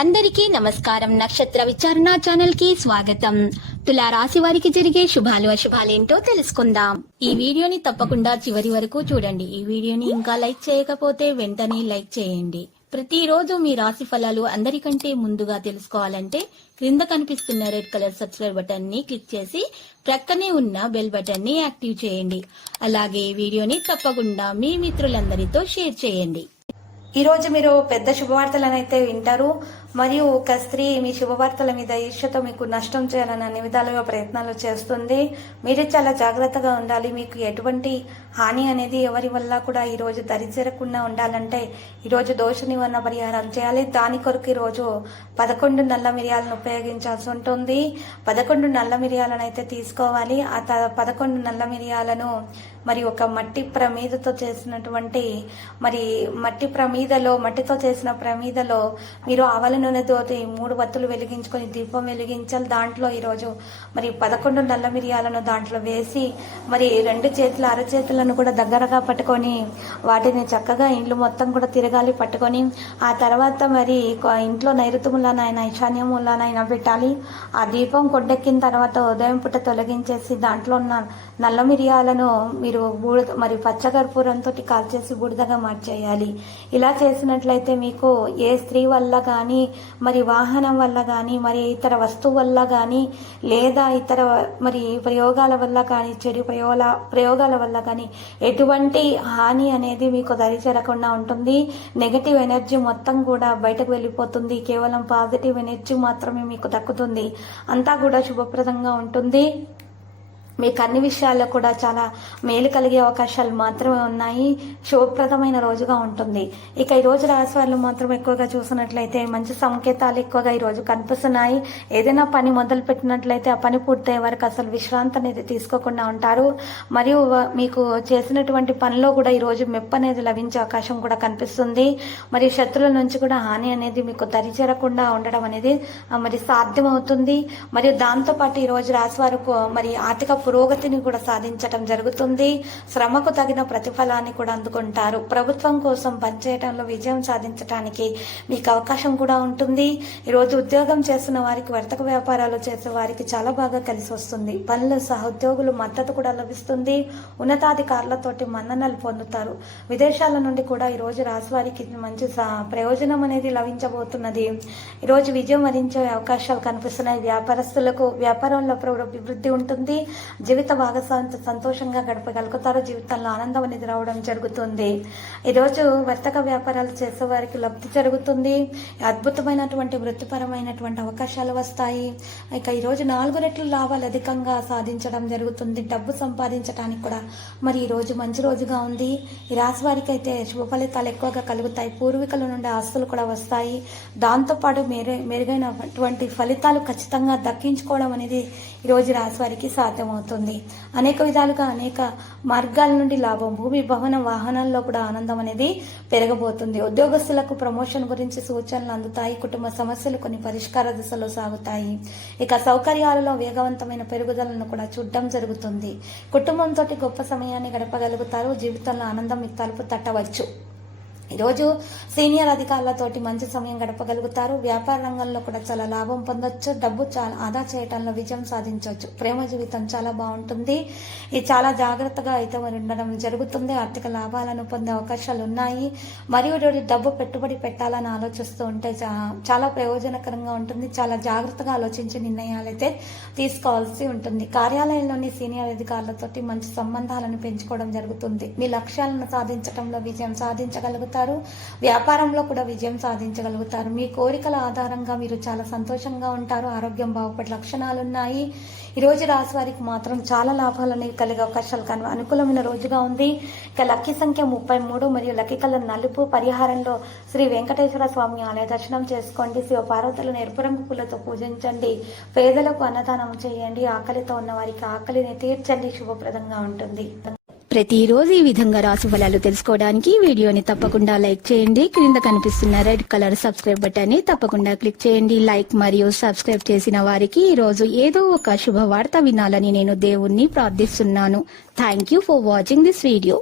అందరికీ నమస్కారం. నక్షత్ర విచారణ ఛానల్ కి స్వాగతం. తులా రాశి వారికి జరిగే శుభాలు అశుభాలేంటో తెలుసుకుందాం. ఈ వీడియోని తప్పకుండా చివరి వరకు చూడండి. ఈ వీడియోని ఇంకా లైక్ చేయకపోతే వెంటనే లైక్ చేయండి. ప్రతిరోజు మీ రాశి ఫలాలు అందరికంటే ముందుగా తెలుసుకోవాలంటే క్రింద కనిపిస్తున్న రెడ్ కలర్ సబ్స్క్రైబ్ బటన్ ని క్లిక్ చేసి ప్రక్కనే ఉన్న బెల్ బటన్ ని యాక్టివ్ చేయండి. అలాగే ఈ వీడియోని తప్పకుండా మీ మిత్రులందరితో షేర్ చేయండి. ఈ రోజు మీరు పెద్ద శుభవార్తలను అయితే వింటారు. మరియు ఒక స్త్రీ మీ శుభవార్తల మీద ఈర్ష్యతో మీకు నష్టం చేయాలని అన్ని విధాలుగా ప్రయత్నాలు చేస్తుంది. మీరే చాలా జాగ్రత్తగా ఉండాలి. మీకు ఎటువంటి హాని అనేది ఎవరి వల్ల కూడా ఈ రోజు దరిచేరకుండా ఉండాలంటే ఈ రోజు దోష నివారణ పరిహారం చేయాలి. దాని కొరకు ఈ రోజు 11 నల్ల మిరియాలను ఉపయోగించాల్సి ఉంటుంది. 11 నల్ల మిరియాలను అయితే తీసుకోవాలి. ఆ 11 నల్ల మిరియాలను మరి ఒక మట్టి ప్రమీదతో చేసినటువంటి మట్టితో చేసిన ప్రమీదలో మీరు ఆవల నూనెతోటి 3 వత్తులు వెలిగించుకొని దీపం వెలిగించాలి. దాంట్లో ఈరోజు మరి 11 నల్ల మిరియాలను దాంట్లో వేసి మరి 2 చేతుల అరచేతులను కూడా దగ్గరగా పట్టుకొని వాటిని చక్కగా ఇండ్లు మొత్తం కూడా తిరగాలి పట్టుకొని ఆ తర్వాత మరి ఇంట్లో నైరుతుములానైనా ఈశాన్యములానైనా పెట్టాలి. ఆ దీపం కొండెక్కిన తర్వాత ఉదయం పూట తొలగించేసి దాంట్లో ఉన్న నల్ల మిరియాలను మీరు మరి పచ్చకర్పూరంతో కాల్చేసి బూడిదగా మార్చేయాలి. ఇలా చేసినట్లయితే మీకు ఏ స్త్రీ వల్ల కానీ మరి వాహనం వల్ల కానీ మరి ఇతర వస్తువు వల్ల కానీ లేదా ఇతర మరి ప్రయోగాల వల్ల కానీ చెడు ప్రయోగాల వల్ల కానీ ఎటువంటి హాని అనేది మీకు దరిచేరకుండా ఉంటుంది. నెగటివ్ ఎనర్జీ మొత్తం కూడా బయటకు వెళ్ళిపోతుంది. కేవలం పాజిటివ్ ఎనర్జీ మాత్రమే మీకు దక్కుతుంది. అంతా కూడా శుభప్రదంగా ఉంటుంది. మీకు అన్ని విషయాల్లో కూడా చాలా మేలు కలిగే అవకాశాలు మాత్రమే ఉన్నాయి. శుభప్రదమైన రోజుగా ఉంటుంది. ఇక ఈ రోజు రాశి వాళ్ళు మాత్రం ఎక్కువగా చూసినట్లయితే మంచి సంకేతాలు ఎక్కువగా ఈ రోజు కనిపిస్తున్నాయి. ఏదైనా పని మొదలు పెట్టినట్లయితే ఆ పని పూర్తయ్యే వరకు అసలు విశ్రాంతి అనేది తీసుకోకుండా ఉంటారు. మరియు మీకు చేసినటువంటి పనిలో కూడా ఈ రోజు మెప్పు అనేది లభించే అవకాశం కూడా కనిపిస్తుంది. మరి శత్రువుల నుంచి కూడా హాని అనేది మీకు దరిచేరకుండా ఉండడం అనేది మరి సాధ్యమవుతుంది. మరియు దాంతోపాటు ఈ రోజు రాశి వారు మరి ఆర్థిక పురోగతిని కూడా సాధించడం జరుగుతుంది. శ్రమకు తగిన ప్రతిఫలాన్ని కూడా అందుకుంటారు. ప్రభుత్వం కోసం పనిచేయడంలో విజయం సాధించడానికి మీకు అవకాశం కూడా ఉంటుంది. ఈరోజు ఉద్యోగం చేస్తున్న వారికి, వర్తక వ్యాపారాలు చేసే వారికి చాలా బాగా కలిసి వస్తుంది. పనులు సహోద్యోగులు మద్దతు కూడా లభిస్తుంది. ఉన్నతాధికారులతోటి మన్ననలు పొందుతారు. విదేశాల నుండి కూడా ఈ రోజు రాశి వారికి మంచి ప్రయోజనం అనేది లభించబోతున్నది. ఈరోజు విజయం వరించే అవకాశాలు కనిపిస్తున్నాయి. వ్యాపారస్తులకు వ్యాపారంలో అభివృద్ధి ఉంటుంది. జీవిత భాగస్వామితో సంతోషంగా గడపగలుగుతారు. జీవితంలో ఆనందం అనేది రావడం జరుగుతుంది. ఈరోజు వర్తక వ్యాపారాలు చేసే వారికి లబ్ధి జరుగుతుంది. అద్భుతమైనటువంటి వృత్తిపరమైనటువంటి అవకాశాలు వస్తాయి. ఇక ఈరోజు 4 రెట్లు లాభాలు అధికంగా సాధించడం జరుగుతుంది. డబ్బు సంపాదించడానికి కూడా మరి ఈ రోజు మంచి రోజుగా ఉంది. ఈ రాశి వారికి అయితే శుభ ఫలితాలు ఎక్కువగా కలుగుతాయి. పూర్వీకుల నుండి ఆస్తులు కూడా వస్తాయి. దాంతోపాటు మెరుగైనటువంటి ఫలితాలు ఖచ్చితంగా దక్కించుకోవడం అనేది ఈరోజు రాశి వారికి సాధ్యమవుతుంది. అనేక విధాలుగా అనేక మార్గాల నుండి లాభం, భూమి, భవన, వాహనాల్లో కూడా ఆనందం అనేది పెరగబోతుంది. ఉద్యోగస్తులకు ప్రమోషన్ గురించి సూచనలు అందుతాయి. కుటుంబ సమస్యలు కొన్ని పరిష్కార దిశలో సాగుతాయి. ఇక సౌకర్యాలలో వేగవంతమైన పెరుగుదలను కూడా చూడడం జరుగుతుంది. కుటుంబంతో గొప్ప సమయాన్ని గడపగలుగుతారు. జీవితంలో ఆనందం మీకు తలుపు తట్టవచ్చు. ఈరోజు సీనియర్ అధికారులతోటి మంచి సమయం గడపగలుగుతారు. వ్యాపార రంగంలో కూడా చాలా లాభం పొందొచ్చు. డబ్బు చాలా ఆదా చేయడంలో విజయం సాధించవచ్చు. ప్రేమ జీవితం చాలా బాగుంటుంది. ఇది చాలా జాగ్రత్తగా అయితే ఉండడం జరుగుతుంది. ఆర్థిక లాభాలను పొందే అవకాశాలు ఉన్నాయి. మరియు డబ్బు పెట్టుబడి పెట్టాలని ఆలోచిస్తూ ఉంటే చాలా ప్రయోజనకరంగా ఉంటుంది. చాలా జాగ్రత్తగా ఆలోచించి నిర్ణయాలు అయితే తీసుకోవాల్సి ఉంటుంది. కార్యాలయంలోని సీనియర్ అధికారులతోటి మంచి సంబంధాలను పెంచుకోవడం జరుగుతుంది. మీ లక్ష్యాలను సాధించడంలో విజయం సాధించగలుగుతారు. వ్యాపారంలో కూడా విజయం సాధించగలుగుతారు. మీ కోరికల ఆధారంగా మీరు చాలా సంతోషంగా ఉంటారు. ఆరోగ్యం బాగుపడే లక్షణాలు ఉన్నాయి. ఈ రోజు రాశి వారికి మాత్రం చాలా లాభాలు అనేవి కలిగే అవకాశాలు అనుకూలమైన రోజుగా ఉంది. ఇక లక్కీ సంఖ్య 33 మరియు లక్కీ కలర్ నలుపు. పరిహారంలో శ్రీ వెంకటేశ్వర స్వామి ఆలయ దర్శనం చేసుకోండి. శివ పార్వతులను ఎరుపు రంగు పూలతో పూజించండి. పేదలకు అన్నదానం చేయండి. ఆకలితో ఉన్న వారికి ఆకలిని తీర్చండి. శుభప్రదంగా ఉంటుంది. ప్రతిరోజు ఈ విధంగా రాశి ఫలాలు తెలుసుకోవడానికి వీడియోని తప్పకుండా లైక్ చేయండి. క్రింద కనిపిస్తున్న రెడ్ కలర్ సబ్స్క్రైబ్ బటన్ ని తప్పకుండా క్లిక్ చేయండి. లైక్ మరియు సబ్స్క్రైబ్ చేసిన వారికి ఈ రోజు ఏదో ఒక శుభవార్త వినాలని నేను దేవుణ్ణి ప్రార్థిస్తున్నాను. Thank you for watching this video.